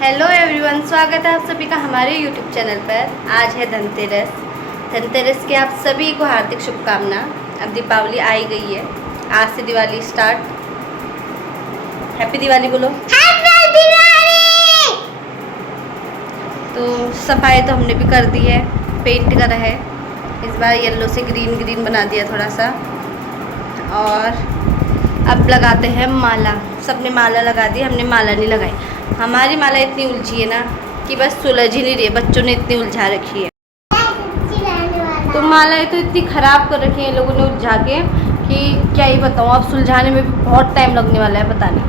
Hello everyone, स्वागत है आप सभी का हमारे यूट्यूब चैनल पर। आज है धनतेरस। धनतेरस की आप सभी को हार्दिक शुभकामना। अब दीपावली आ ही गई है, आज से दिवाली स्टार्ट। हैप्पी दिवाली बोलो। हैप्पी दिवाली। तो सफाई तो हमने भी कर दी है, पेंट करा है। इस बार येलो से ग्रीन बना दिया थोड़ा सा। और अब लगाते हैं माला। सबने माला लगा दी, हमने माला नहीं लगाई। हमारी माला इतनी उलझी है ना कि बस सुलझ ही नहीं रही है, बच्चों ने इतनी उलझा रखी है। तो माला तो इतनी ख़राब कर रखी है इन लोगों ने उलझा के कि क्या ही बताऊँ। अब सुलझाने में भी बहुत टाइम लगने वाला है, पता नहीं।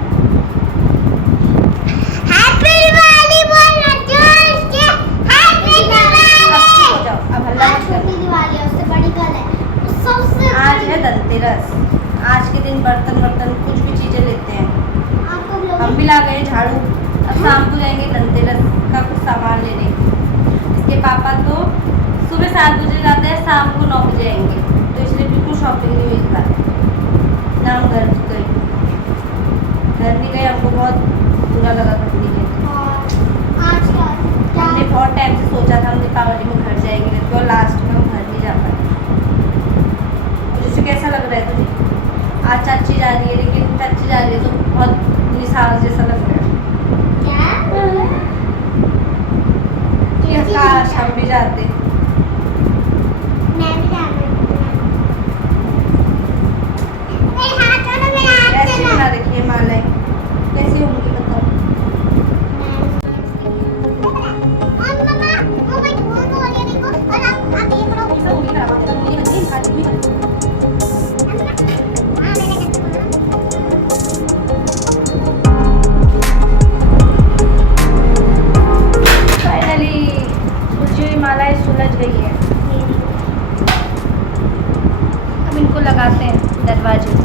आज है धनतेरस। आज के दिन बर्तन कुछ भी चीज़ें लेते हैं। हम भी ला गए झाड़ू। अब शाम को जाएंगे धनतेरस का कुछ सामान लेने। इसके पापा तो सुबह 7 बजे जाते हैं, शाम को 9 बजे आएंगे, तो इसलिए बिल्कुल शॉपिंग नहीं हुई था ना। हम घर नहीं गए, हमको बहुत बुरा लगा घर नहीं गए। हमने बहुत टाइम से सोचा था हम दीपावली में घर जाएंगे, तो लास्ट में हम घर नहीं जा पाए। कैसा लग रहा है तुझे? आज चाची जा रही है, लेकिन चाची जा रही है तो बहुत मिसाल जैसा लग रहा है। क्या काश हम भी जाते। मैं भी ऐसे बना रखी है मालाएं, कैसी होंगी बताओ। मालाएं सुलझ गई है। अब इनको लगाते हैं दरवाजे में।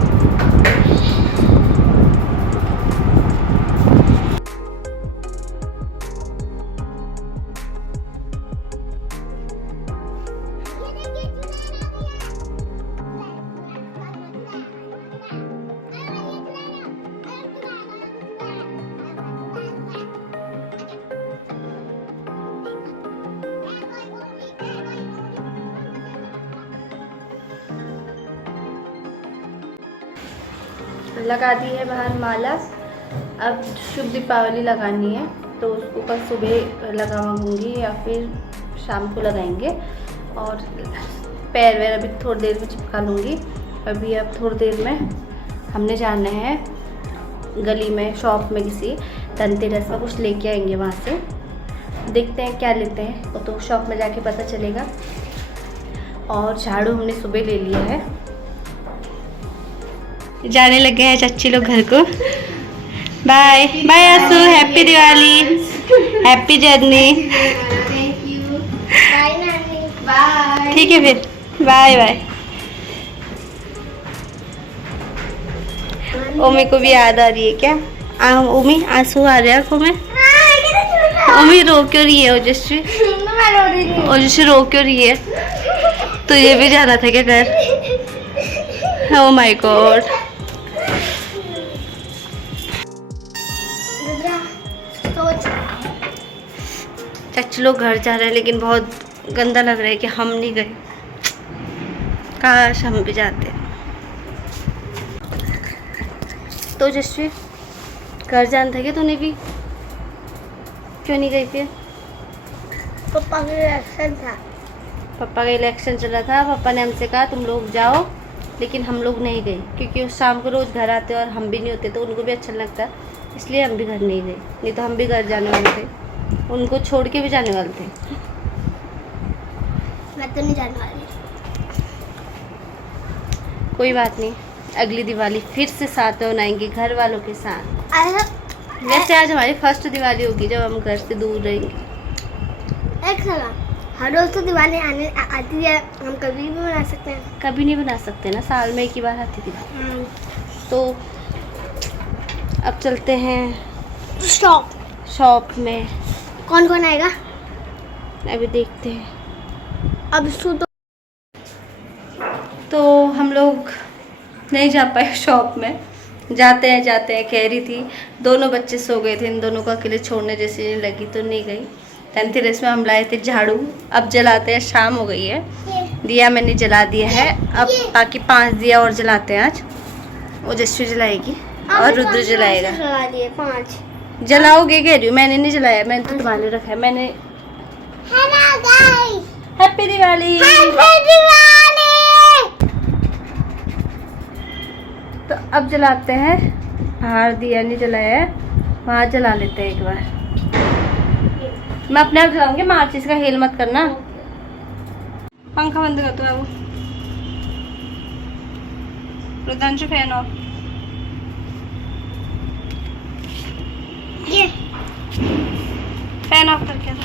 लगा दी है बाहर माला। अब शुभ दीपावली लगानी है, तो उसको कल सुबह लगाऊंगी या फिर शाम को लगाएंगे। और पैर वैर अभी थोड़ी देर में चिपका लूँगी। अभी अब थोड़ी देर में हमने जाना है गली में, शॉप में, किसी धनतेरस में कुछ लेके आएंगे। वहाँ से देखते हैं क्या लेते हैं, वो तो शॉप में जाके पता चलेगा। और झाड़ू हमने सुबह ले लिया है। जाने लगे हैं चाची लोग घर को। बाय बाय आसू, हैप्पी दिवाली, हैप्पी जर्नी। ठीक है फिर, बाय बाय। ओमी को भी याद आ रही है क्या? ओमी आंसू आ रहे हैं आंखों में। ओमी रो क्यों रही है? ओजस्वी रो क्यों रही है? तो ये भी जाना था क्या घर? Oh my God. चाची लोग घर जा रहे हैं, लेकिन बहुत गंदा लग रहा है कि हम नहीं गए। काश हम भी जाते। तो जस्वी घर जाना था क्या तूने भी? क्यों नहीं गई फिर? पापा का इलेक्शन था। पापा का इलेक्शन चला था। पापा ने हमसे कहा तुम लोग जाओ, लेकिन हम लोग नहीं गए, क्योंकि उस शाम को रोज़ घर आते और हम भी नहीं होते, तो उनको भी अच्छा लगता, इसलिए हम भी घर नहीं गए। नहीं तो हम भी घर जाने वाले थे, उनको छोड़ के भी जाने वाले थे। मैं तो नहीं जाने वाली। कोई बात नहीं, अगली दिवाली फिर से साथ में मनाएंगे घर वालों के साथ। वैसे आज हमारी फर्स्ट दिवाली होगी जब हम घर से दूर रहेंगे। एक सलाह, हर रोज तो दिवाली आती है, हम कभी भी बना सकते हैं। कभी नहीं बना सकते ना, साल में एक ही बार आती थी। तो अब चलते हैं शॉप में। कौन कौन आएगा अभी देखते हैं। अब तो हम लोग नहीं जा पाए शॉप में, जाते हैं कह रही थी। दोनों बच्चे सो गए थे, इन दोनों को अकेले छोड़ने जैसी नहीं लगी तो नहीं गई। धनतेरस में हम लाए थे झाड़ू, अब जलाते हैं। शाम हो गई है, दिया मैंने जला दिया है। अब बाकी 5 दिया और जलाते हैं आज। ओजस्वी जलाएगी और रुद्र जलाएगा। जला दिए 5 जलाओगे कह रही हूँ, मैंने नहीं जलाया, मैंने तो तुम्हारे रखा है। मैंने हेलो गाइस, हैप्पी दिवाली। तो अब जलाते हैं। बाहर दिया नहीं जलाया है, वहाँ जला लेते हैं एक बार। मैं अपने आप जलाऊंगी, माचिस का हेल मत करना। पंखा बंद कर दो बाबू। Rudranshu fan off. ये फैन ऑफ करके दो।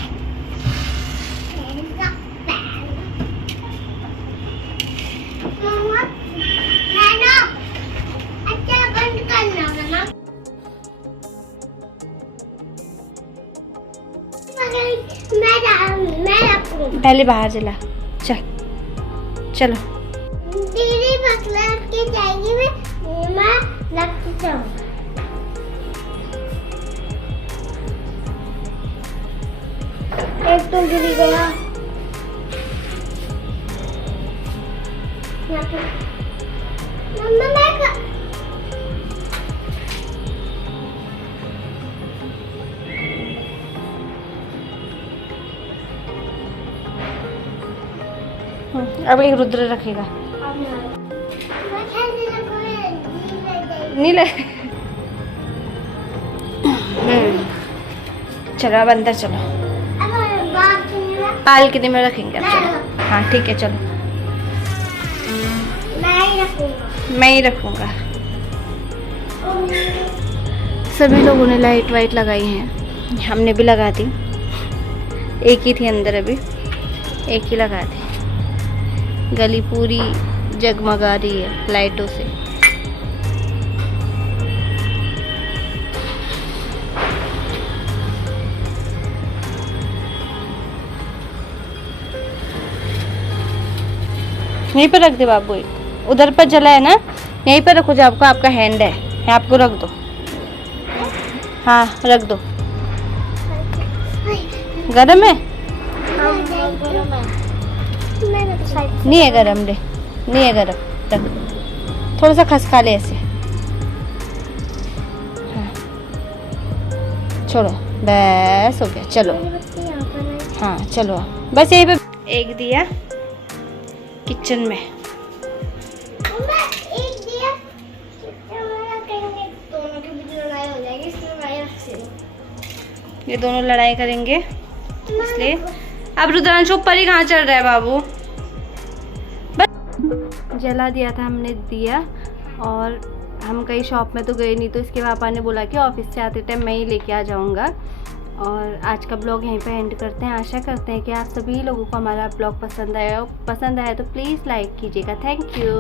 मम्मा हेलो, अच्छा बंद करना ना। मैं रखूं। पहले बाहर जला। चलो दीदी बकला के जाएगी, मैं रखती जाऊँ। एक तो गिरी गया। मम्मा मैं अब एक रुद्र रखेगा। नहीं ले। चलो अब अंदर चलो। बालकनी में रखेंगे अब। चलो हाँ ठीक है, चलो मैं ही रखूँगा। सभी लोगों ने लाइट वाइट लगाई हैं, हमने भी लगा दी। एक ही थी अंदर, अभी एक ही लगा दी। गली पूरी जगमगा रही है लाइटों से। यहीं पर रख दे बाबू, एक उधर पर जला है ना, यहीं पर रखो। जो आपको आपका हैंड है, आपको रख दो। हाँ रख दो। गरम है? नहीं है गरम, ले नहीं है गरम, रख दो। थोड़ा सा खसका ले ऐसे। हाँ छोड़ो, बस हो गया। चलो हाँ चलो, बस यहीं पे एक दिया किचन में। ये दोनों लड़ाई करेंगे इसलिए। अब रुद्रांशु ऊपर ही कहाँ चल रहा है बाबू? बस जला दिया था हमने दिया, और हम कहीं शॉप में तो गए नहीं, तो इसके पापा ने बोला कि ऑफिस से आते टाइम मैं ही लेके आ जाऊँगा। और आज का ब्लॉग यहीं पे एंड करते हैं। आशा करते हैं कि आप सभी लोगों को हमारा ब्लॉग पसंद आया तो प्लीज़ लाइक कीजिएगा। Thank you.